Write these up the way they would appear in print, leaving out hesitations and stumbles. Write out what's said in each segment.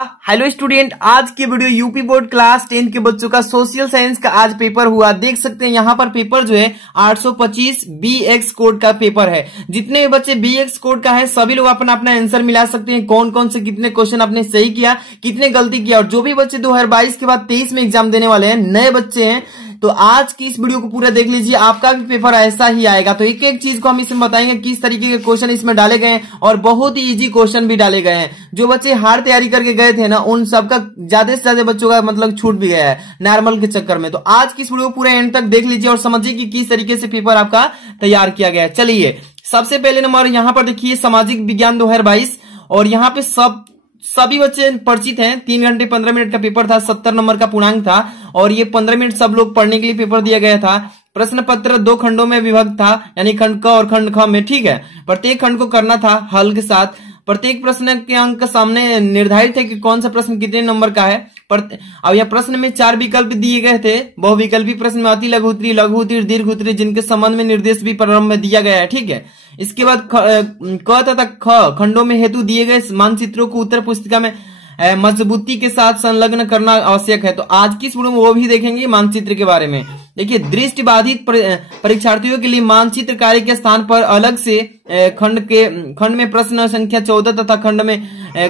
Hello student, आज की video UP board class 10 के बच्चों का सोशल साइंस का आज पेपर हुआ। देख सकते हैं यहाँ पर पेपर जो है 825 BX कोड का पेपर है। जितने भी बच्चे BX कोड का है सभी लोग अपना अपना आंसर मिला सकते हैं। कौन कौन से कितने क्वेश्चन आपने सही किया, कितने गलती किया। और जो भी बच्चे 2022 के बाद 23 में एग्जाम देने वाले हैं, नए बच्चे हैं, तो आज की इस वीडियो को पूरा देख लीजिए, आपका भी पेपर ऐसा ही आएगा। तो एक एक चीज को हम इसमें बताएंगे, किस तरीके के क्वेश्चन इसमें डाले गए हैं और बहुत ही इजी क्वेश्चन भी डाले गए हैं। जो बच्चे हार्ड तैयारी करके गए थे ना, उन सबका ज्यादा से ज्यादा बच्चों का मतलब छूट भी गया है नॉर्मल के चक्कर में। तो आज की इस वीडियो को पूरा एंड तक देख लीजिए और समझिए कि किस तरीके से पेपर आपका तैयार किया गया है। चलिए, सबसे पहले नंबर यहाँ पर देखिए सामाजिक विज्ञान 2022, और यहाँ पे सभी बच्चे परिचित हैं। 3 घंटे 15 मिनट का पेपर था, 70 नंबर का पूर्णांक था, और ये 15 मिनट सब लोग पढ़ने के लिए पेपर दिया गया था। प्रश्न पत्र 2 खंडों में विभक्त था, यानी खंड क और खंड ख में, ठीक है। प्रत्येक खंड को करना था हल के साथ। प्रत्येक प्रश्न के अंक सामने निर्धारित है कि कौन सा प्रश्न कितने नंबर का है। अब यह प्रश्न में 4 विकल्प दिए गए थे। बहुविकल्पी प्रश्न में अति लघु उत्तरीय, लघु उत्तरीय, दीर्घ उत्तरीय, जिनके संबंध में निर्देश भी प्रारंभ में दिया गया है, ठीक है। इसके बाद क तथा ख खंडों में हेतु दिए गए मानचित्रों को उत्तर पुस्तिका में मजबूती के साथ संलग्न करना आवश्यक है। तो आज की इस वीडियो में वो भी देखेंगे मानचित्र के बारे में। देखिए, दृष्टिबाधित परीक्षार्थियों के लिए मानचित्र कार्य के स्थान पर अलग से खंड में प्रश्न संख्या 14 तथा खंड में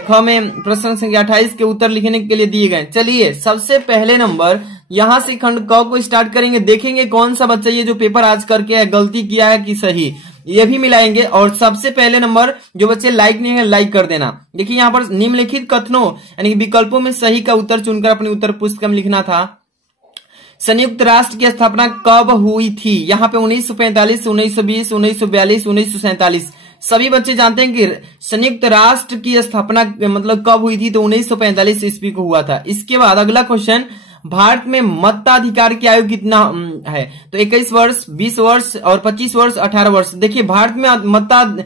ख में प्रश्न संख्या 28 के उत्तर लिखने के लिए दिए गए। चलिए, सबसे पहले नंबर यहां से खंड क को स्टार्ट करेंगे। देखेंगे कौन सा बच्चा ये जो पेपर आज करके है गलती किया है कि सही, ये भी मिलाएंगे। और सबसे पहले नंबर जो बच्चे लाइक नहीं है, लाइक कर देना। देखिए, यहाँ पर निम्नलिखित कथनों यानी विकल्पों में सही का उत्तर चुनकर अपनी उत्तर पुस्तिका में लिखना था। संयुक्त राष्ट्र की स्थापना कब हुई थी? यहाँ पे 1945, 1920, 1942, 1947। सभी बच्चे जानते हैं कि संयुक्त राष्ट्र की स्थापना मतलब कब हुई थी, तो 1945 ईस्वी को हुआ था। इसके बाद अगला क्वेश्चन, भारत में मताधिकार की आयु कितना है? तो 21 वर्ष, 20 वर्ष और 25 वर्ष, 18 वर्ष। देखिए, भारत में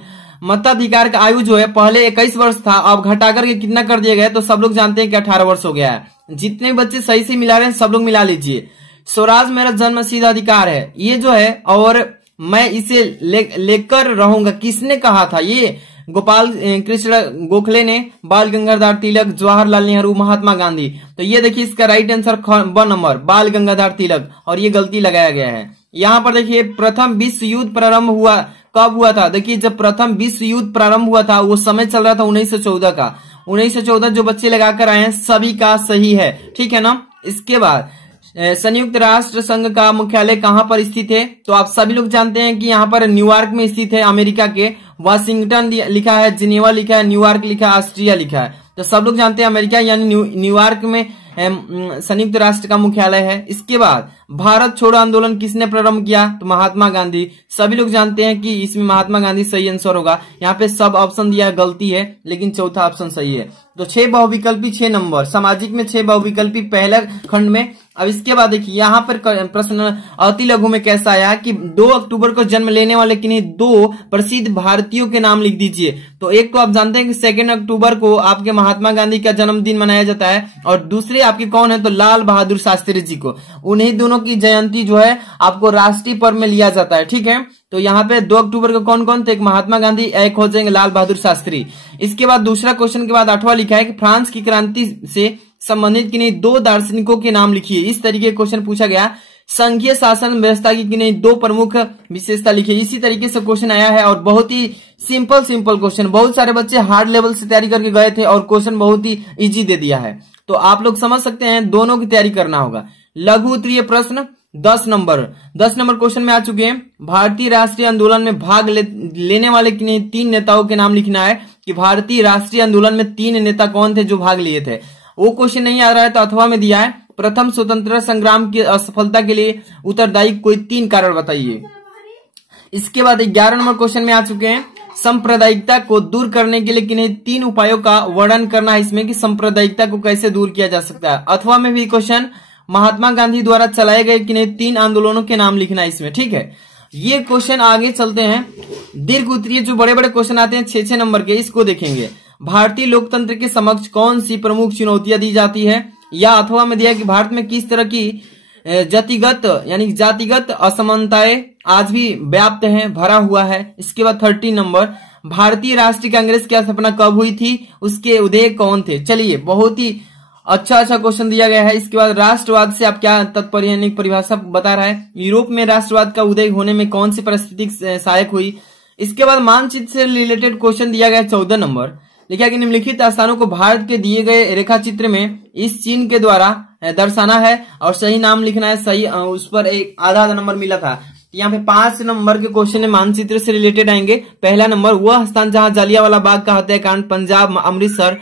मताधिकार का आयु जो है पहले 21 वर्ष था, अब घटा करके कितना कर दिया गया, तो सब लोग जानते हैं कि 18 वर्ष हो गया है। जितने बच्चे सही से मिला रहे हैं सब लोग मिला लीजिए। स्वराज मेरा जन्मसिद्ध अधिकार है, ये जो है, और मैं इसे लेकर रहूंगा, किसने कहा था? ये गोपाल कृष्ण गोखले ने, बाल गंगाधर तिलक, जवाहरलाल नेहरू, महात्मा गांधी। तो ये देखिए इसका राइट आंसर ब नंबर, बाल गंगाधर तिलक, और ये गलती लगाया गया है। यहाँ पर देखिए, प्रथम विश्व युद्ध प्रारंभ हुआ कब हुआ था? देखिए, जब प्रथम विश्व युद्ध प्रारंभ हुआ था वो समय चल रहा था 1914 का। 1914 जो बच्चे लगाकर आए हैं सभी का सही है, ठीक है ना। इसके बाद संयुक्त राष्ट्र संघ का मुख्यालय कहां पर स्थित है? तो आप सभी लोग जानते हैं कि यहाँ पर न्यूयॉर्क में स्थित है, अमेरिका के। वाशिंगटन लिखा है, जिनेवा लिखा है, न्यूयॉर्क लिखा है, ऑस्ट्रिया लिखा है। तो सब लोग जानते हैं अमेरिका यानी न्यूयॉर्क में संयुक्त राष्ट्र का मुख्यालय है। इसके बाद भारत छोड़ो आंदोलन किसने प्रारंभ किया? तो महात्मा गांधी। सभी लोग जानते हैं कि इसमें महात्मा गांधी सही आंसर होगा। यहाँ पे सब ऑप्शन दिया गलती है, लेकिन चौथा ऑप्शन सही है। तो 6 बहुविकल्पी 6 नंबर, सामाजिक में 6 बहुविकल्पी पहले खंड में। अब इसके बाद देखिए यहाँ पर प्रश्न अति लघु में कैसा आया कि 2 अक्टूबर को जन्म लेने वाले किन्हीं 2 प्रसिद्ध भारतीयों के नाम लिख दीजिए। तो एक तो आप जानते हैं कि 2 अक्टूबर को आपके महात्मा गांधी का जन्मदिन मनाया जाता है, और दूसरे आपके कौन है? तो लाल बहादुर शास्त्री जी को। उन्हीं दोनों की जयंती जो है आपको राष्ट्रीय पर्व में लिया जाता है, ठीक है। तो यहाँ पे 2 अक्टूबर को कौन कौन थे? एक महात्मा गांधी, एक हो जाएंगे लाल बहादुर शास्त्री। इसके बाद दूसरा क्वेश्चन के बाद 8वां लिखा है कि फ्रांस की क्रांति से संबंधित किन्हीं 2 दार्शनिकों के नाम लिखिए। इस तरीके क्वेश्चन पूछा गया। संघीय शासन व्यवस्था की किन्हीं 2 प्रमुख विशेषता लिखिए। इसी तरीके से क्वेश्चन आया है, और बहुत ही सिंपल क्वेश्चन। बहुत सारे बच्चे हार्ड लेवल से तैयारी करके गए थे और क्वेश्चन बहुत ही इजी दे दिया है। तो आप लोग समझ सकते हैं, दोनों की तैयारी करना होगा। लघु उत्तरीय प्रश्न 10 नंबर क्वेश्चन में आ चुके हैं। भारतीय राष्ट्रीय आंदोलन में भाग लेने वाले किन्हीं 3 नेताओं के नाम लिखना है कि भारतीय राष्ट्रीय आंदोलन में 3 नेता कौन थे जो भाग लिए थे। वो क्वेश्चन नहीं आ रहा है तो अथवा में दिया है। प्रथम स्वतंत्रता संग्राम की असफलता के लिए उत्तरदायी कोई 3 कारण बताइए। इसके बाद 11 नंबर क्वेश्चन में आ चुके हैं। सांप्रदायिकता को दूर करने के लिए किन्हीं 3 उपायों का वर्णन करना है इसमें कि सांप्रदायिकता को कैसे दूर किया जा सकता है। अथवा में भी क्वेश्चन महात्मा गांधी द्वारा चलाए गए किन्हीं 3 आंदोलनों के नाम लिखना है इसमें, ठीक है। ये क्वेश्चन आगे चलते हैं। दीर्घ उत्तरीय जो बड़े बड़े क्वेश्चन आते हैं 6-6 नंबर के, इसको देखेंगे। भारतीय लोकतंत्र के समक्ष कौन सी प्रमुख चुनौतियां दी जाती है? या अथवा में दिया कि भारत में किस तरह की जातिगत असमानताएं आज भी व्याप्त हैं, भरा हुआ है। इसके बाद 13 नंबर, भारतीय राष्ट्रीय कांग्रेस की स्थापना कब हुई थी, उसके उदय कौन थे। चलिए, बहुत ही अच्छा क्वेश्चन दिया गया है। इसके बाद राष्ट्रवाद से आप क्या तात्पर्य, यानी परिभाषा बता रहा है। यूरोप में राष्ट्रवाद का उदय होने में कौन सी परिस्थिति सहायक हुई। इसके बाद मानचित्र से रिलेटेड क्वेश्चन दिया गया 14 नंबर। लिखा कि निम्नलिखित स्थानों को भारत के दिए गए रेखाचित्र में इस चिन्ह के द्वारा दर्शाना है और सही नाम लिखना है। सही उस पर एक आधा नंबर मिला था। यहाँ पे 5 नंबर के क्वेश्चन मानचित्र से रिलेटेड आएंगे। पहला नंबर, वह स्थान जहां जलियांवाला बाग का हत्याकांड पंजाब अमृतसर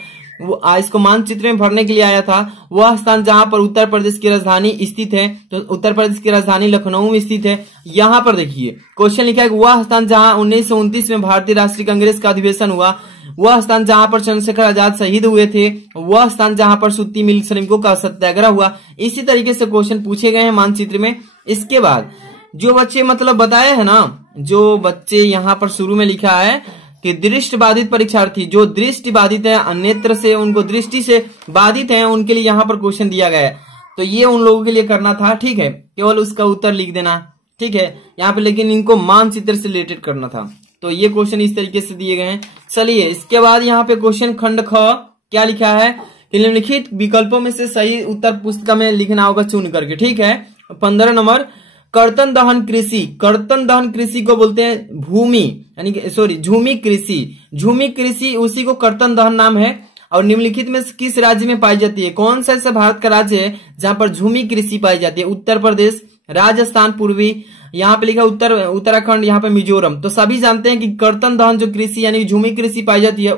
इसको मानचित्र में भरने के लिए आया था। वह स्थान जहां पर उत्तर प्रदेश की राजधानी स्थित है, तो उत्तर प्रदेश की राजधानी लखनऊ में स्थित है। यहाँ पर देखिए क्वेश्चन लिखा है, वह स्थान जहां 1929 में भारतीय राष्ट्रीय कांग्रेस का अधिवेशन हुआ। वह स्थान जहां पर चंद्रशेखर आजाद शहीद हुए थे। वह स्थान जहां पर सूती मिल श्रमिकों का सत्याग्रह हुआ। इसी तरीके से क्वेश्चन पूछे गए हैं मानचित्र में। इसके बाद जो बच्चे मतलब बताए हैं ना, जो बच्चे यहाँ पर शुरू में लिखा है कि दृष्टि बाधित परीक्षार्थी, जो दृष्टि बाधित है, नेत्र से उनको दृष्टि से बाधित है, उनके लिए यहाँ पर क्वेश्चन दिया गया है। तो ये उन लोगों के लिए करना था, ठीक है, केवल उसका उत्तर लिख देना, ठीक है यहाँ पे, लेकिन इनको मानचित्र से रिलेटेड करना था। तो ये क्वेश्चन इस तरीके से दिए गए हैं। चलिए, इसके बाद यहाँ पे क्वेश्चन खंड ख क्या लिखा है, निम्नलिखित विकल्पों में से सही उत्तर पुस्तिका में लिखना होगा चुन करके, ठीक है। 15 नंबर, कर्तन दहन कृषि। कर्तन दहन कृषि को बोलते हैं भूमि, यानी कि सॉरी झूमी कृषि। झूमी कृषि उसी को कर्तन दहन नाम है। और निम्नलिखित में किस राज्य में पाई जाती है, कौन सा ऐसा भारत का राज्य है जहां पर झूमी कृषि पाई जाती है। उत्तर प्रदेश, राजस्थान पूर्वी, यहाँ पे लिखा उत्तराखंड, यहाँ पे मिजोरम। तो सभी जानते हैं कि कर्तन दहन जो कृषि यानी झूमी कृषि पाई जाती है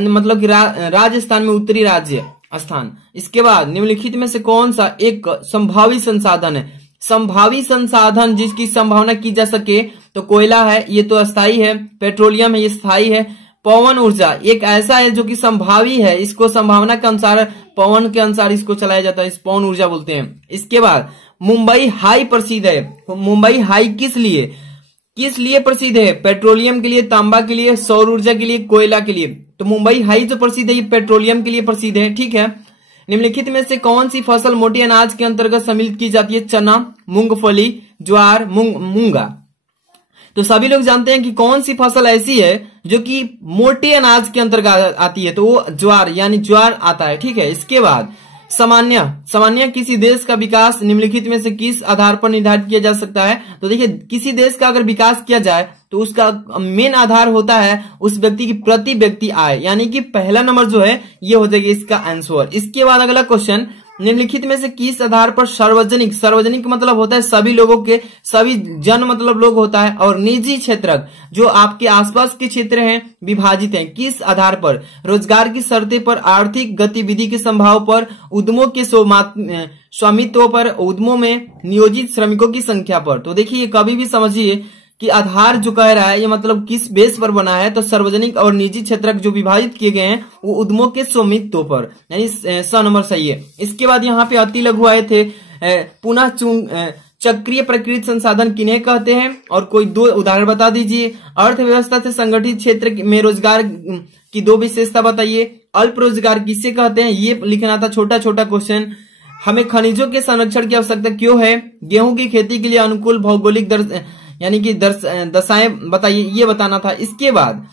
मतलब कि राजस्थान में, उत्तरी राज्य स्थान। इसके बाद निम्नलिखित में से कौन सा एक संभावी संसाधन है। संभावी संसाधन जिसकी संभावना की जा सके, तो कोयला है, ये तो अस्थायी है। पेट्रोलियम है, ये स्थायी है। पवन ऊर्जा एक ऐसा है जो कि संभावी है, इसको संभावना के अनुसार, पवन के अनुसार इसको चलाया जाता है, इस पवन ऊर्जा बोलते हैं। इसके बाद मुंबई हाई प्रसिद्ध है। मुंबई हाई किस लिए प्रसिद्ध है। पेट्रोलियम के लिए, तांबा के लिए, सौर ऊर्जा के लिए, कोयला के लिए। तो मुंबई हाई जो प्रसिद्ध है ये पेट्रोलियम के लिए प्रसिद्ध है, ठीक है। निम्नलिखित में से कौन सी फसल मोटे अनाज के अंतर्गत सम्मिलित की जाती है। चना, मूंगफली, ज्वार, मूंगा। तो सभी लोग जानते हैं कि कौन सी फसल ऐसी है जो कि मोटे अनाज के अंतर्गत आती है, तो वो ज्वार यानी ज्वार आता है, ठीक है। इसके बाद सामान्य किसी देश का विकास निम्नलिखित में से किस आधार पर निर्धारित किया जा सकता है। तो देखिए, किसी देश का अगर विकास किया जाए तो उसका मेन आधार होता है उस व्यक्ति की प्रति व्यक्ति आय, यानी कि पहला नंबर जो है ये हो जाएगा इसका आंसर। इसके बाद अगला क्वेश्चन, निम्नलिखित में से किस आधार पर सार्वजनिक मतलब होता है सभी लोगों के, सभी जन मतलब लोग होता है, और निजी क्षेत्रक जो आपके आसपास के क्षेत्र हैं विभाजित हैं। किस आधार पर। रोजगार की शर्तें पर, आर्थिक गतिविधि के संभाव पर, उद्यमों के स्वामित्व पर, उद्यमों में नियोजित श्रमिकों की संख्या पर। तो देखिए, कभी भी समझिए कि आधार जो कह रहा है ये मतलब किस बेस पर बना है, तो सार्वजनिक और निजी क्षेत्रक जो विभाजित किए गए हैं वो उद्यमों के स्वामित्व पर, यानी स नंबर सही है। इसके बाद यहाँ पे अति लघु आए थे। पुनः चक्रीय प्रकृति संसाधन किन्हें कहते हैं, और कोई 2 उदाहरण बता दीजिए। अर्थव्यवस्था से संगठित क्षेत्र में रोजगार की 2 विशेषता बताइए। अल्प रोजगार किसे कहते हैं, ये लिखना था, छोटा क्वेश्चन। हमें खनिजों के संरक्षण की आवश्यकता क्यों है। गेहूं की खेती के लिए अनुकूल भौगोलिक यानी कि दशाएं बताइए, ये बताना था। इसके बाद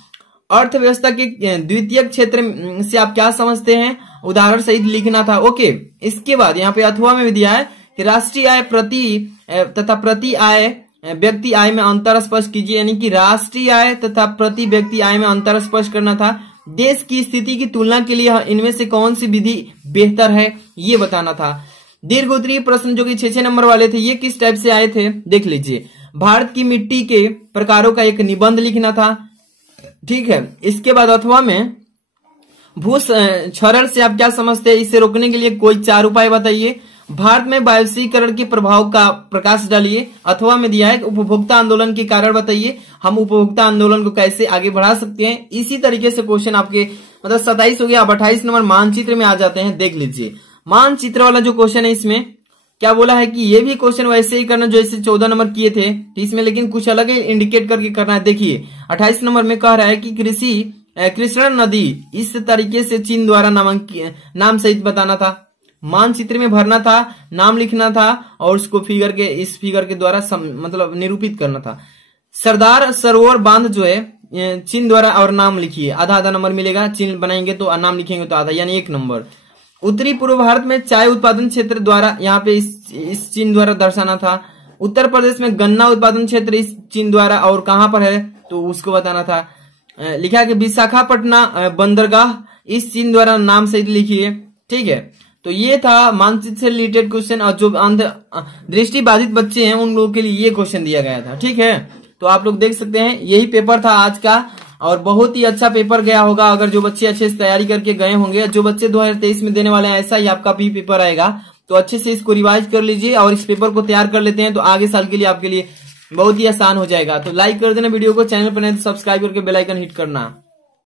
अर्थव्यवस्था के द्वितीय क्षेत्र से आप क्या समझते हैं, उदाहरण सहित लिखना था, ओके। इसके बाद यहाँ पे अथवा में भी दिया है कि राष्ट्रीय आय तथा प्रति आय व्यक्ति आय में अंतर स्पष्ट कीजिए, यानी कि राष्ट्रीय आय तथा प्रति व्यक्ति आय में अंतर स्पष्ट करना था। देश की स्थिति की तुलना के लिए इनमें से कौन सी विधि बेहतर है, ये बताना था। दीर्घ उत्तरीय प्रश्न जो कि 6 नंबर वाले थे, ये किस टाइप से आए थे देख लीजिए। भारत की मिट्टी के प्रकारों का एक निबंध लिखना था, ठीक है। इसके बाद अथवा में भूक्षरण से आप क्या समझते हैं, इसे रोकने के लिए कोई 4 उपाय बताइए। भारत में वैश्वीकरण के प्रभाव का प्रकाश डालिए। अथवा में दिया है उपभोक्ता आंदोलन के कारण बताइए, हम उपभोक्ता आंदोलन को कैसे आगे बढ़ा सकते हैं। इसी तरीके से क्वेश्चन आपके मतलब 27 हो गया। अब 28 नंबर मानचित्र में आ जाते हैं, देख लीजिए। मानचित्र वाला जो क्वेश्चन है इसमें क्या बोला है कि ये भी क्वेश्चन वैसे ही करना जैसे 14 नंबर किए थे, इसमें लेकिन कुछ अलग ही इंडिकेट करके करना है। देखिए 28 नंबर में कह रहा है कि कृष्णा नदी इस तरीके से चिन्ह द्वारा नाम सहित बताना था, मानचित्र में भरना था, नाम लिखना था और उसको इस फिगर के द्वारा मतलब निरूपित करना था। सरदार सरोवर बांध जो है चिन्ह द्वारा और नाम लिखिए, आधा आधा नंबर मिलेगा, चिन्ह बनाएंगे तो नाम लिखेंगे तो आधा, यानी 1 नंबर। उत्तरी पूर्व भारत में चाय उत्पादन क्षेत्र द्वारा, यहाँ पे इस चिन्ह द्वारा दर्शाना था। उत्तर प्रदेश में गन्ना उत्पादन क्षेत्र इस चिन्ह द्वारा और कहां पर है तो उसको बताना था। लिखा कि विशाखापट्टनम बंदरगाह इस चिन्ह द्वारा नाम सहित लिखिए। ठीक है, तो ये था मानचित्र से रिलेटेड क्वेश्चन, और जो दृष्टि बाधित बच्चे हैं उन लोगों के लिए ये क्वेश्चन दिया गया था। ठीक है, तो आप लोग देख सकते हैं यही पेपर था आज का, और बहुत ही अच्छा पेपर गया होगा अगर जो बच्चे अच्छे से तैयारी करके गए होंगे। जो बच्चे 2023 में देने वाले हैं ऐसा ही आपका भी पेपर आएगा, तो अच्छे से इसको रिवाइज कर लीजिए और इस पेपर को तैयार कर लेते हैं, तो आगे साल के लिए आपके लिए बहुत ही आसान हो जाएगा। तो लाइक कर देना वीडियो को, चैनल पर नहीं तो सब्सक्राइब करके बेल आइकन हिट करना।